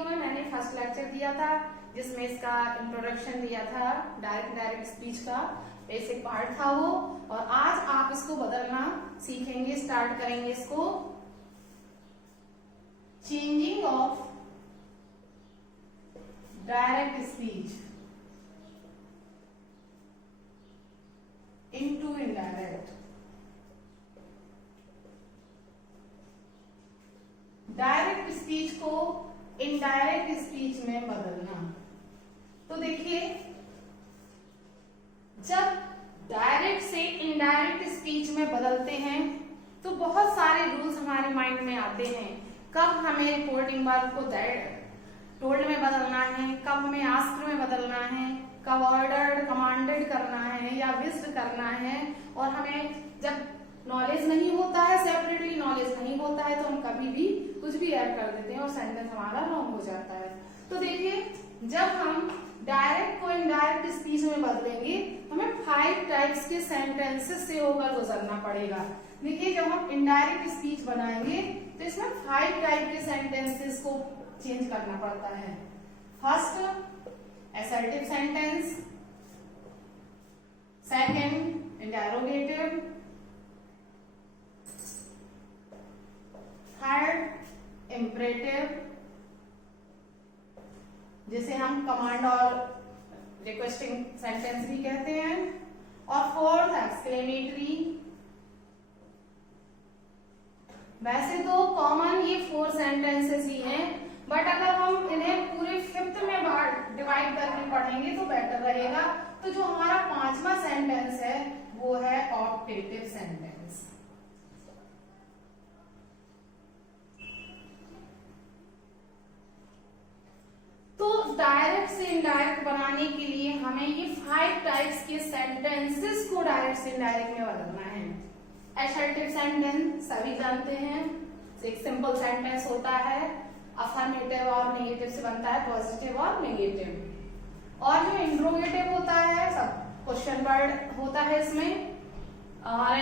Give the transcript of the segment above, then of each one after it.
Video में मैंने first lecture दिया था जिसमें इसका इंट्रोडक्शन दिया था, डायरेक्ट स्पीच का बेसिक पार्ट था वो, और आज आप इसको बदलना सीखेंगे, स्टार्ट करेंगे इसको। Changing of direct speech into indirect. Direct speech को इनडायरेक्ट स्पीच में बदलना। तो देखिए, जब डायरेक्ट से इनडायरेक्ट स्पीच में बदलते हैं तो बहुत सारे रूल्स हमारे माइंड में आते हैं। कब हमें रिपोर्टिंग वर्ब को टोल्ड में बदलना है, कब हमें आस्क्ड में बदलना है, कब ऑर्डर्ड कमांडेड करना है या विज्ड करना है। और हमें जब नॉलेज नहीं होता है, सेपरेटली नॉलेज नहीं होता है, तो हम कभी भी कुछ भी ऐड कर देते हैं और सेंटेंस हमारा रॉन्ग हो जाता है। तो देखिए, जब हम डायरेक्ट को इनडायरेक्ट स्पीच में बदलेंगे हमें 5 टाइप्स के सेंटेंसेस से होकर गुजरना पड़ेगा। देखिए, जब हम इनडायरेक्ट स्पीच बनाएंगे तो इसमें 5 टाइप के सेंटेंसेस को चेंज करना पड़ता है। First, assertive sentence. Second, interrogative. Third, imperative, जिसे हम कमांड और रिक्वेस्टिंग सेंटेंस भी कहते हैं। और फोर्थ, एक्सक्लेमेटरी। वैसे तो कॉमन ये 4 सेंटेंसेस ही हैं, बट अगर हम इन्हें पूरे 5th में डिवाइड करके पढ़ेंगे तो बेटर रहेगा। तो जो हमारा 5वां सेंटेंस है वो है ऑप्टेटिव सेंटेंस। तो डायरेक्ट से इनडायरेक्ट बनाने के लिए हमें ये 5 टाइप्स के सेंटेंसेस को डायरेक्ट से इनडायरेक्ट में बदलना है। असर्टिव सेंटेंस सभी जानते हैं, एक सिंपल सेंटेंस होता है, अफर्मेटिव और नेगेटिव से बनता है, पॉजिटिव और नेगेटिव। और जो इंट्रोगेटिव होता है, सब क्वेश्चन वर्ड होता है इसमें। और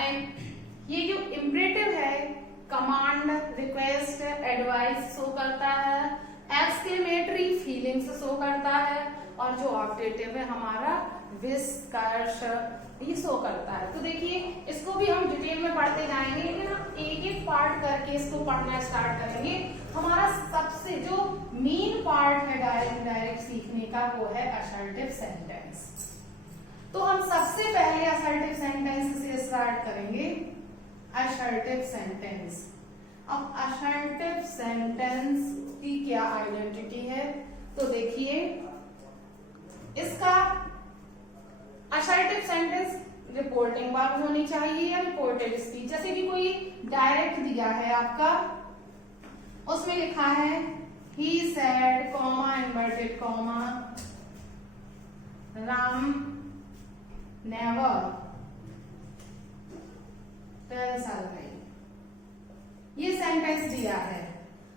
ये जो इम्परेटिव है, कमांड, रिक्वेस्ट, एडवाइस शो करता है। एक्सक्लेमेटरी फीलिंग्स शो करता है। और जो ऑप्टेटिव है हमारा विश, कर्ष, ये शो करता है। तो देखिए, इसको भी हम डिटेल में पढ़ते जाएंगे, लेकिन हम एक एक पार्ट करके इसको पढ़ना स्टार्ट करेंगे। हमारा सबसे जो मेन पार्ट है डायरेक्ट सीखने का वो है असर्टिव सेंटेंस। तो हम सबसे पहले असर्टिव सेंटेंस से स्टार्ट करेंगे। Assertive sentence. अब असर्टिव सेंटेंस की क्या आइडेंटिटी है, तो देखिए, इसका असर्टिव सेंटेंस रिपोर्टिंग वर्ब होनी चाहिए या रिपोर्टेड स्पीच। जैसे कि कोई डायरेक्ट दिया है आपका, उसमें लिखा है he said, comma, inverted comma, Ram never tell सलवाई, ये सेंटेंस दिया है।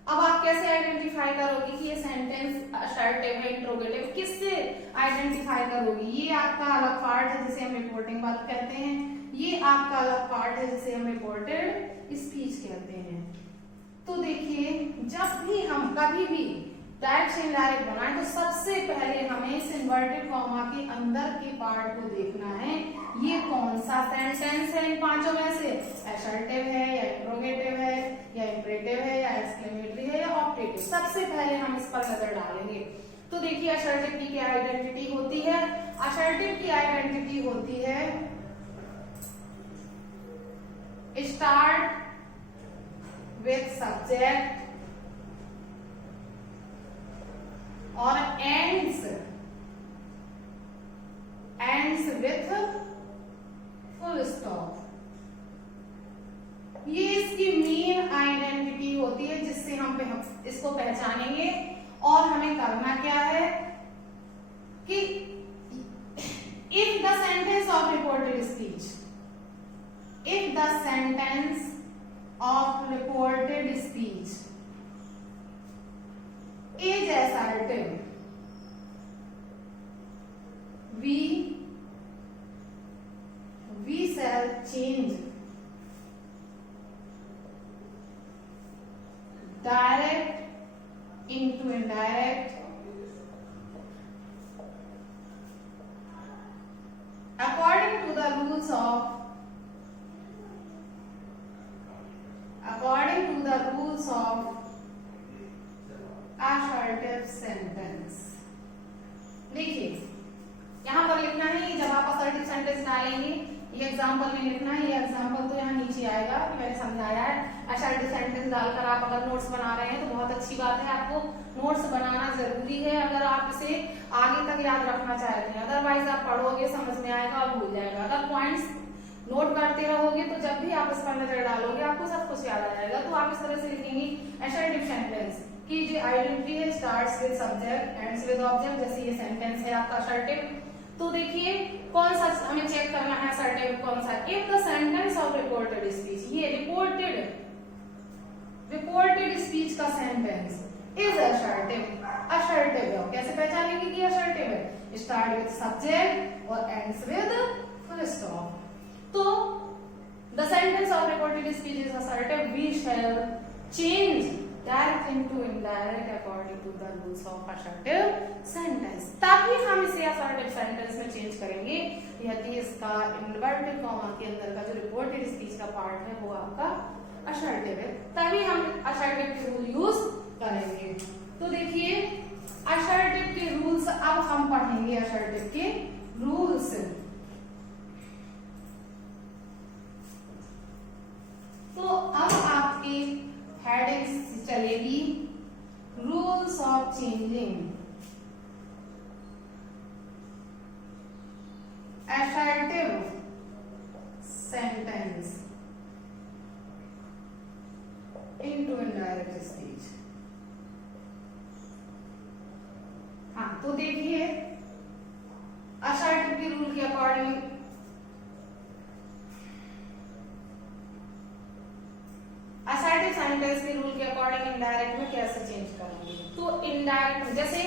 अब आप कैसे आइडेंटिफाई करोगे कि ये सेंटेंस असर्टिव है, इंट्रोगेटिव, किससे आइडेंटिफाई करोगे? ये आपका अलग पार्ट है जिसे हम रिपोर्टिंग वर्ब कहते हैं, ये आपका अलग पार्ट है जिसे हम रिपोर्टेड स्पीच कहते हैं। तो देखिए, जब भी हम कभी भी डायरेक्ट से इनडायरेक्ट बनाए तो सबसे पहले हमें इस इन्वर्टेड कॉमा के अंदर के पार्ट को देखना है, ये कौन सा सेंटेंस है इन 5 में से, असर्टिव है या इंट्रोगेटिव है या इम्परेटिव है या एक्सक्लेमेटरी है या ऑप्टेटिव। सबसे पहले हम इस पर नजर डालेंगे। तो देखिए, असर्टिव की क्या आइडेंटिटी होती है? असर्टिव की आइडेंटिटी होती है स्टार्ट विथ सब्जेक्ट और एंड्स विथ फुल स्टॉप। ये इसकी मेन आइडेंटिटी होती है जिससे हम इसको पहचानेंगे। और हमें करना क्या है कि if the sentence of reported speech, if the sentence of reported speech is assertive, we shall change direct into indirect according to the rules of assertive sentence। देखिए यहाँ पर लिखना है, जब आप assertive sentence डालेंगे ये एग्जाम्पल में लिखना है, ये एग्जाम्पल तो यहाँ नीचे आएगा, मैंने समझाया है। assertive sentence डालकर आप अगर नोट्स बना रहे हैं तो बहुत अच्छी बात है, आपको नोट्स बनाना जरूरी है अगर आप इसे आगे तक याद रखना चाहते हैं। अदरवाइज आप पढ़ोगे समझ में आएगा और भूल जाएगा। अगर पॉइंट्स नोट करते रहोगे तो जब भी आप इस पर नजर डालोगे आपको सब कुछ याद आ जाएगा। तो आप इस तरह से लिखेंगे assertive sentence की जो आइडेंटिटी है starts with subject ends with object, जैसे ये सेंटेंस है आपका assertive। तो देखिए कौन सा हमें चेक करना है assertive कौन सा। If the sentence of reported speech, ये रिपोर्टेड स्पीच का सेंटेंस इज assertive है। कैसे पहचानेंगे कि assertive है? स्टार्ट विद सब्जेक्ट और एंड्स विद फुल स्टॉप। तो the sentence of reported speech is assertive, we shall change direct into indirect according to the rules of assertive sentence। ताकि हम इसे assertive sentence में चेंज करेंगे यदि इसका इन्वर्टेड कॉमा के अंदर का जो रिपोर्टेड स्पीच का पार्ट है वो आपका assertive है, तभी हम assertive के रूल यूज करेंगे। तो देखिए assertive के रूल्स अब हम पढ़ेंगे, assertive के रूल्स। तो अब आपकी हेडिंग्स चलेगी rules of changing assertive sentence into indirect speech। हाँ तो देखिए assertive के रूल के अकॉर्डिंग assertive सेंटेंस के रूल के अकॉर्डिंग इनडायरेक्ट में कैसे चेंज करेंगे। तो इनडायरेक्ट में, जैसे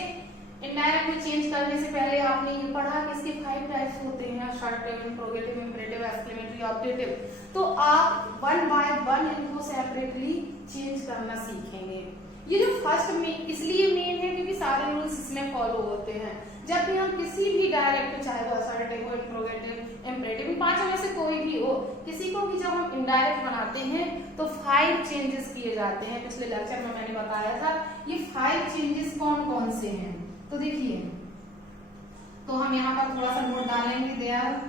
इनडायरेक्ट में चेंज करने से पहले आपने ये पढ़ा कि इसके 5 टाइप्स होते हैं, assertive, interrogative, imperative, exclamatory, objective. तो आप वन बाय वन इनको सेपरेटली चेंज करना सीखेंगे। ये जो फर्स्ट में इसलिए मेन है क्योंकि सारे रूल्स इसमें फॉलो होते हैं। जब भी हम किसी भी डायरेक्ट, चाहे वो assertive हो, इंट्रोगेटिव, इंपरेटिव, इन पांचों में से कोई भी हो, किसी को भी जब हम इनडायरेक्ट बनाते हैं तो 5 चेंजेस किए जाते हैं। पिछले लेक्चर में मैंने बताया था ये 5 चेंजेस कौन कौन से हैं। तो देखिए, तो हम यहाँ पर थोड़ा सा नोट डालेंगे, there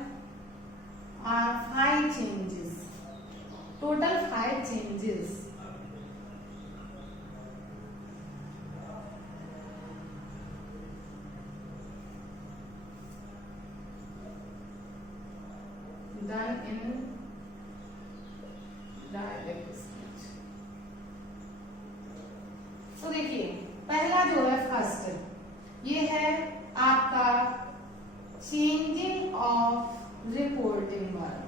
are 5 changes, total 5 changes. done in direct speech। तो देखिए पहला जो है फर्स्ट, ये है आपका changing of reporting verb.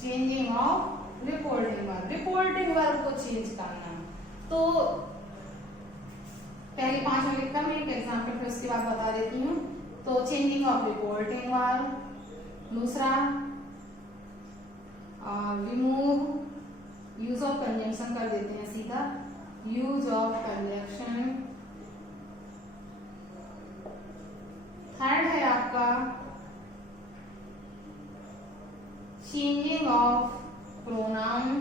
Changing of reporting verb, reporting verb को चेंज करना। तो पहले 5 में लिखकर मैं एक एग्जाम्पल फिर उसके बाद बता देती हूँ। तो चेंजिंग ऑफ रिपोर्टिंग वर्ब, दूसरा रिमूव, यूज ऑफ कंजंक्शन कर देते हैं सीधा, यूज ऑफ कंजंक्शन। थर्ड है आपका changing of pronoun.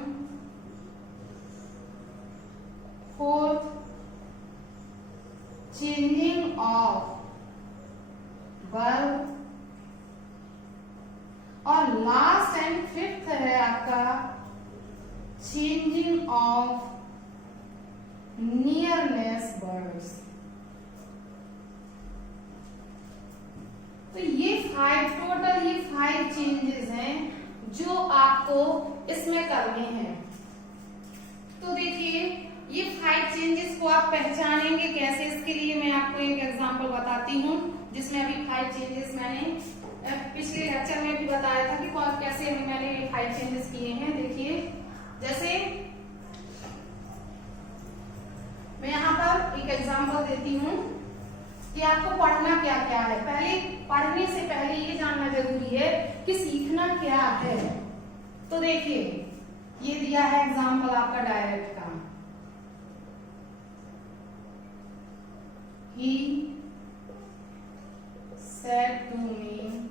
Fourth changing of verb. और लास्ट एंड फिफ्थ है आपका चेंजिंग ऑफ नियरनेस वर्ड्स। तो ये 5 टोटल, ये 5 चेंजेस हैं जो आपको इसमें करने हैं। तो देखिए ये 5 चेंजेस को आप पहचानेंगे कैसे, इसके लिए मैं आपको एक एग्जांपल बताती हूँ जिसमें अभी 5 चेंजेस मैंने पिछले लेक्चर में भी बताया था कि कैसे मैंने 5 चेंजेस किए हैं। देखिए जैसे मैं यहाँ पर एक एग्जांपल देती हूँ कि आपको पढ़ना क्या क्या है। पहले पढ़ने से पहले ये जानना जरूरी है कि सीखना क्या है। तो देखिए ये दिया है एग्जांपल आपका डायरेक्ट का। he said to me,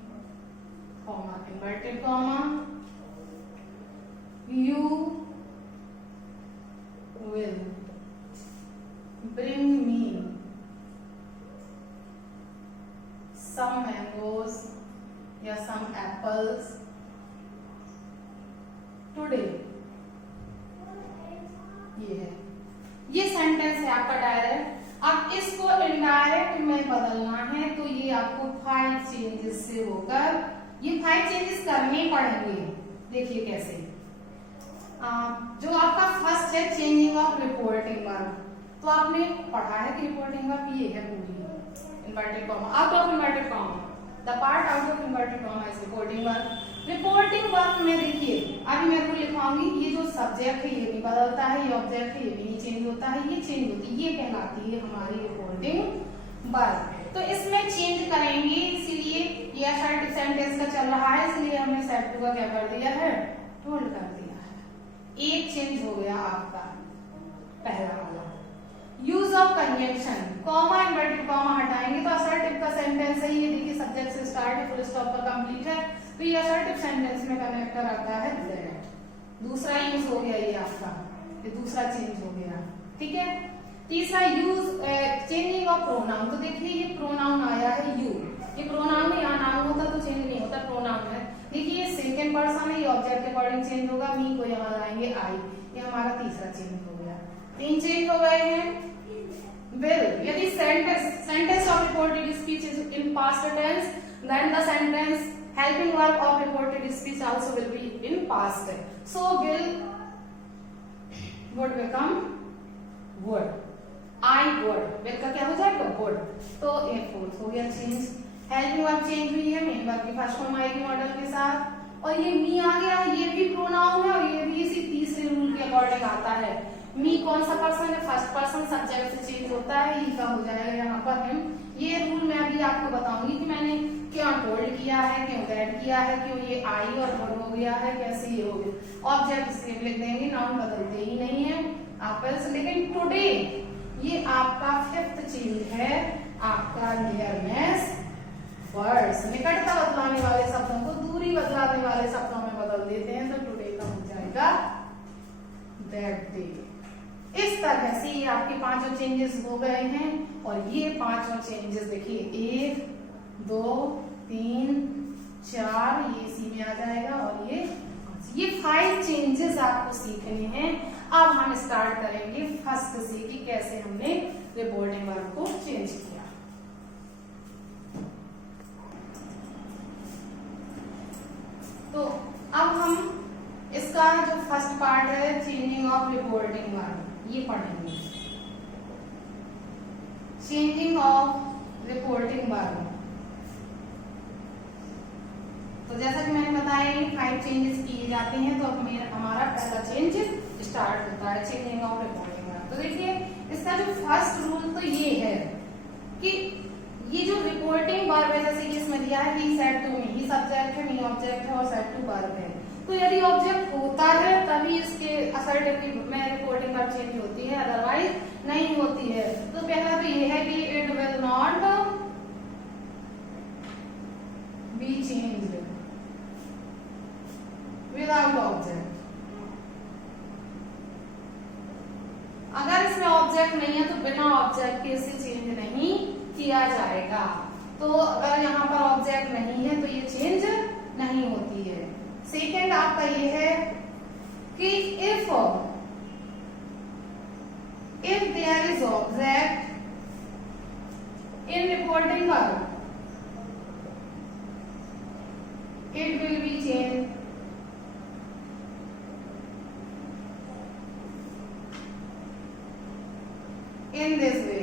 comma, inverted comma, you will bring me some mangoes या some apples today। ये सेंटेंस है आपका डायरेक्ट। अब इसको इनडायरेक्ट में बदलना है तो ये आपको 5 चेंजेस से होकर ये 5 चेंजेस करने पड़ेंगे। देखिए कैसे। जो आपका फर्स्ट है चेंजिंग ऑफ रिपोर्टिंग वर्ब, तो आपने पढ़ा है कि रिपोर्टिंग वर्ब ये है पूरी inverted comma, out of inverted comma, the part out of inverted comma is reporting verb. Reporting verb में देखिए अभी मैं रूल लिखवाऊंगी, ये जो सब्जेक्ट है ये नहीं बदलता है, ये ऑब्जेक्ट है ये भी नहीं चेंज होता है, ये चेंज होती है, ये कहलाती है हमारी रिपोर्टिंग वर्ब। तो इसमें चेंज करेंगे, इसीलिए ये असर्टिव सेंटेंस का चल रहा है, इसलिए हमने सेट टू का क्या कर दिया है, टोल्ड कर दिया है। एक चेंज हो गया आपका पहला वाला। Use of conjunction, comma inverted comma हटाएंगे तो असर्टिव का सेंटेंस है, ये देखिए सब्जेक्ट से स्टार्ट है, फुल स्टॉप पर कंप्लीट है, तो ये असर्टिव सेंटेंस में कनेक्टर आता है दैट। दूसरा यूज हो गया ये आपका, ये दूसरा चेंज हो गया, ठीक है। तीसरा यूज चेंजिंग ऑफ प्रोनाउन, तो देखिए ये प्रोनाउन आया है यू, ये प्रोनाउन है, यहाँ नाउन होता तो चेंज नहीं होता, प्रोनाउन है। देखिए ये सेकंड पर्सन है, ये ऑब्जेक्ट के अकॉर्डिंग चेंज होगा, मी को यहाँ लाएंगे आई, ये हमारा तीसरा चेंज हो गया। 3 चेंज हो गए हैं। will, यदि sentence of reported speech is in past tense, then the sentence helping verb of reported speech also will be in past। so will would become would, I would, will का क्या हो जाएगा would, तो ये fourth हो गया change. Helping verb change हुई है, मेन वर्ब की फर्स्ट फॉर्म आएगी मॉडल के साथ, और ये मी आ गया, ये भी प्रोनाउन है और ये भी इसी तीसरे रूल के अकॉर्डिंग आता है। मी कौन सा पर्सन है, फर्स्ट पर्सन, सब्जेक्ट से चेंज होता है, ही का हो जाएगा यहाँ पर हिम। ये रूल मैं अभी आपको बताऊंगी कि मैंने क्यों टोल्ड किया है, क्यों दैट किया है, क्यों ये आई और वर्ड हो गया है, कैसे ये हो गया। ऑब्जेक्ट सेम लिख देंगे, नाउन बदलते ही नहीं है आपस। लेकिन टुडे ये आपका 5th चेंज है, आपका नियरनेस वर्ड्स, निकटता बदलाने वाले शब्दों को दूरी बदलाने वाले शब्दों में बदल देते हैं, तो टुडे का हो जाएगा दैट डे। इस तरह से ये आपके 5 चेंजेस हो गए हैं, और ये 5 चेंजेस देखिए 1 2 3 4 ये इसी में आ जाएगा, और ये 5 चेंजेस आपको सीखने हैं। अब हम स्टार्ट करेंगे फर्स्ट से कि कैसे हमने रिपोर्टिंग वर्ब को चेंज किया। तो अब हम इसका जो फर्स्ट पार्ट है चेंजिंग ऑफ रिपोर्टिंग वर्ब ये पढ़ेंगे। चेंजिंग ऑफ रिपोर्टिंग वर्ब, तो जैसा कि मैंने बताया 5 चेंजेस किए जाते हैं, तो अब हमारा पहला चेंज स्टार्ट होता है चेंजिंग ऑफ रिपोर्टिंग वर्ब। तो देखिए इसका जो फर्स्ट रूल तो ये है कि ये जो रिपोर्टिंग वर्ब है, जैसे कि इसमें दिया है he said to me, he subject है, मी ऑब्जेक्ट है और सेड टू वर्ब है, तो यदि ऑब्जेक्ट होता है तभी इसके असर्टिव में रिपोर्टिंग वर्ब चेंज होती है, अदरवाइज नहीं होती है। तो पहला तो ये है कि it will not be changed without object. अगर इसमें ऑब्जेक्ट नहीं है तो बिना ऑब्जेक्ट के इसे चेंज नहीं किया जाएगा। तो अगर यहाँ पर ऑब्जेक्ट नहीं है तो ये चेंज नहीं होती है। सेकेंड आपका ये है कि if there is object in reporting verb it will be change in this way.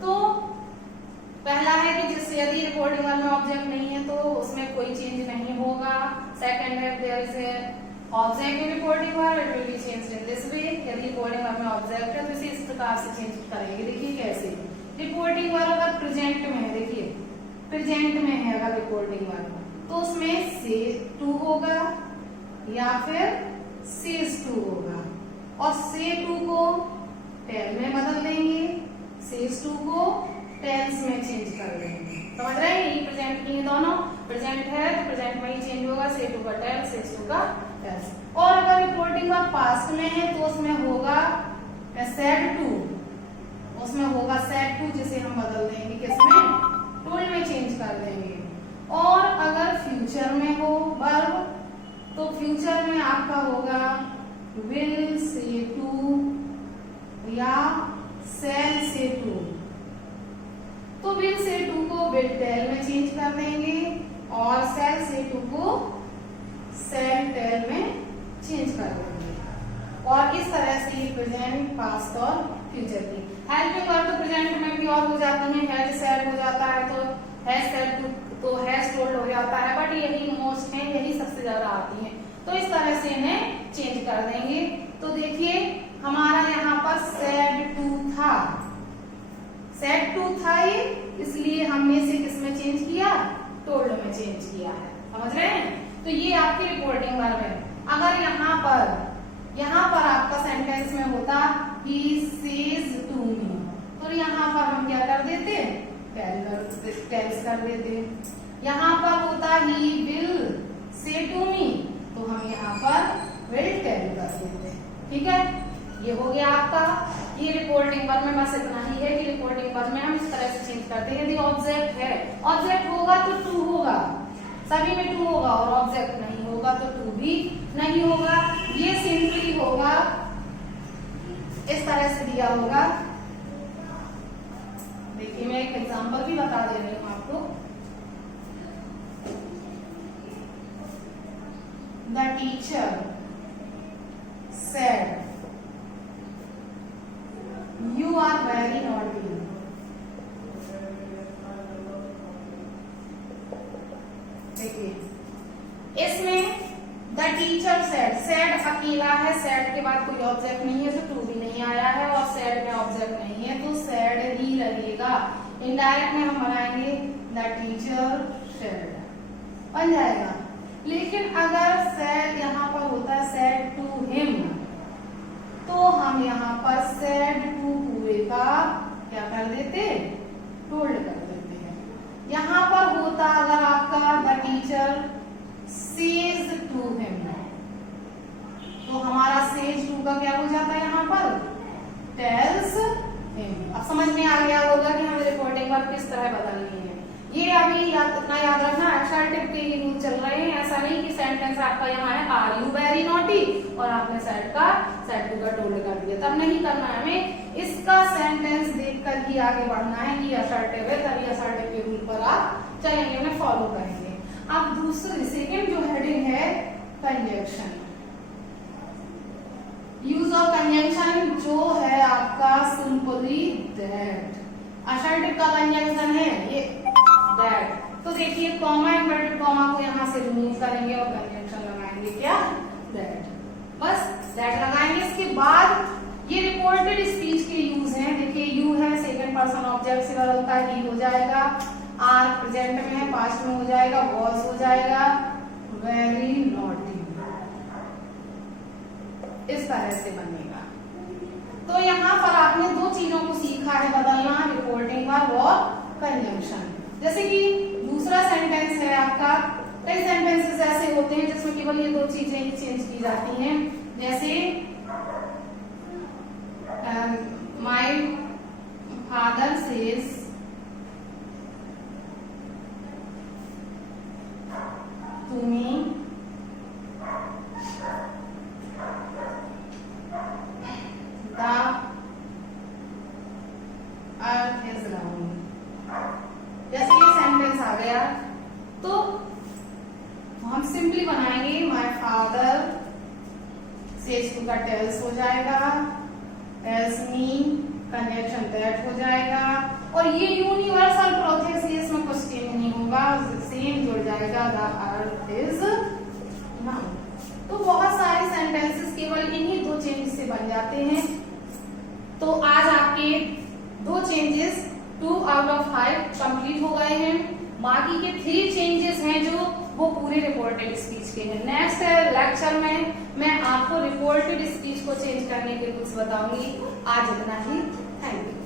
तो पहला है कि जिस यदि रिपोर्टिंग वर्ब में ऑब्जेक्ट नहीं है तो उसमें कोई चेंज नहीं होगा। सेकंड है there is object in reporting verb it will be changed in this way. यदि रिपोर्टिंग वर्ब में ऑब्जेक्ट है तो इसे इस प्रकार से चेंज करेंगे। देखिए कैसे, रिपोर्टिंग वर्ब अगर प्रेजेंट में है, देखिए प्रेजेंट में है अगर रिपोर्टिंग वर्ब तो उसमें से टू होगा या फिर सेज टू होगा, और से टू को टेल में बदल देंगे, सेज टू को टेल्स में चेंज कर देंगे। समझ रहे हैं? ये प्रेजेंट की दोनों प्रेजेंट है तो प्रेजेंट में ही चेंज होगा, से टू का टेल, सेज टू का टेल्स। और अगर रिपोर्टिंग वर्ब पास्ट में है तो उसमें होगा सेड टू, उसमें होगा सेड टू, जिसे हम बदल देंगे किसमें, टोल्ड में चेंज कर देंगे। और अगर फ्यूचर में हो वर्ब तो फ्यूचर में आपका होगा विल से टू या सेल से टू। तो विल से टू को विल टेल में चेंज कर देंगे और सेल से टू को सेल टेल में चेंज कर देंगे। और इस तरह से ये प्रेजेंट, पास्ट और फ्यूचर की हेल्पिंग वर्ब तो प्रेजेंट में भी और हो जाते हैं, हैज सेड हो जाता है तो हैज सेड तो हैज टोल्ड हो जाता है, बट यही मोस्ट है, यही सबसे ज्यादा आती है। तो इस तरह से इन्हें चेंज कर देंगे। तो देखिए हमारा यहाँ पर सेड टू था, सेड टू था ये, इसलिए हमने इसे किसमें चेंज किया, टोल्ड में चेंज किया है। समझ रहे हैं? तो ये आपकी रिपोर्टिंग वर्ब है। अगर यहाँ पर आपका सेंटेंस में होता ही सेज टू मी, तो यहाँ पर हम क्या कर देते, टेल्स कर देते। यहाँ पर होता he will say to me, तो हम यहाँ पर विल टेल कर देते। ठीक है, ये हो गया आपका। ये रिपोर्टिंग वर्ब में बस इतना ही है कि रिपोर्टिंग वर्ब में हम इस तरह से चेंज करते हैं। यदि ऑब्जेक्ट है, ऑब्जेक्ट होगा तो टू होगा, सभी में टू होगा, और ऑब्जेक्ट नहीं होगा तो टू भी नहीं होगा। ये सिंपली होगा, इस तरह से दिया होगा। देखिए मैं एक एग्जांपल भी बता दे रही हूँ आपको। The teacher said you are very naughty. देखिए इसमें द टीचर सेड, सेड अकेला है, सेड के बाद कोई ऑब्जेक्ट नहीं है तो टू भी नहीं आया है, और सेड में ऑब्जेक्ट नहीं है तो सेड ही लगेगा। इनडायरेक्ट में हम बनाएंगे द टीचर सेड, बन जाएगा। लेकिन अगर सेड यहाँ पर होता है सेड टू हिम, तो हम यहाँ पर सेड टू पूरे का क्या कर देते, टोल्ड कर देते हैं। यहाँ पर होता अगर आपका the teacher says to him, तो हमारा सेज टू का क्या हो जाता है यहाँ पर, टेल्स हिम। अब समझ में आ गया होगा कि हमें रिपोर्टिंग वर्ब किस तरह बदलनी है। ये अभी इतना याद रखना, एक्सर्टिव के रूल चल रहे हैं। ऐसा नहीं कि सेंटेंस आपका यहाँ है आर यू वेरी नॉटी और आपने सेड टू का टोल्ड कर दिया, तब नहीं करना है। हमें इसका सेंटेंस देखकर ही आगे बढ़ना है कि असर्टिव है, तभी असर्टिव के रूल पर आप चलेंगे, उन्हें फॉलो करेंगे। अब दूसरी सेकेंड जो हेडिंग है कंजंक्शन, यूज ऑफ कंजंक्शन जो है आपका सिंपली दैट। असर्टिव का कंजंक्शन है ये दैट। तो देखिए कॉमा इन्वर्टेड कॉमा को यहाँ से रिमूव करेंगे और कंजंक्शन लगाएंगे क्या, दैट। बस दैट लगाएंगे। इसके बाद ये रिपोर्टेड स्पीच के यूज हैं। देखिए यू है, सेकंड पर्सन ऑब्जेक्ट से बदलता है, ही हो जाएगा, आर प्रेजेंट में है, पास्ट में हो जाएगा, वॉज हो जाएगा, वेरी नॉटी, इस तरह से बनेगा। तो यहाँ पर आपने दो चीजों को सीखा है बदलना, रिपोर्टिंग वर्ब और कंजंक्शन। जैसे कि दूसरा सेंटेंस है आपका, कई सेंटेंसेस ऐसे होते हैं जिसमें केवल ये दो चीजें ही चेंज की जाती हैं। जैसे my father says to me the earth is round. जैसे ये सेंटेंस आ गया तो हम सिंपली बनाएंगे माय फादर सेज टू का टेल्स हो जाएगा, टेल्स मी कंजंक्शन दैट हो जाएगा, और ये यूनिवर्सल प्रोसेस है, इसमें कुछ चेंज नहीं होगा, सेम जुड़ जाएगा, द अर्थ इज राउंड। तो बहुत सारे सेंटेंसेस केवल इन्हीं दो चेंजेस से बन जाते हैं। तो आज आपके दो चेंजेस 2 आउट ऑफ 5 कंप्लीट हो गए हैं। बाकी के 3 चेंजेस हैं जो वो पूरे रिपोर्टेड स्पीच के हैं। नेक्स्ट लेक्चर में मैं आपको रिपोर्टेड स्पीच को चेंज करने के टिप्स बताऊंगी। आज इतना ही। Thank you.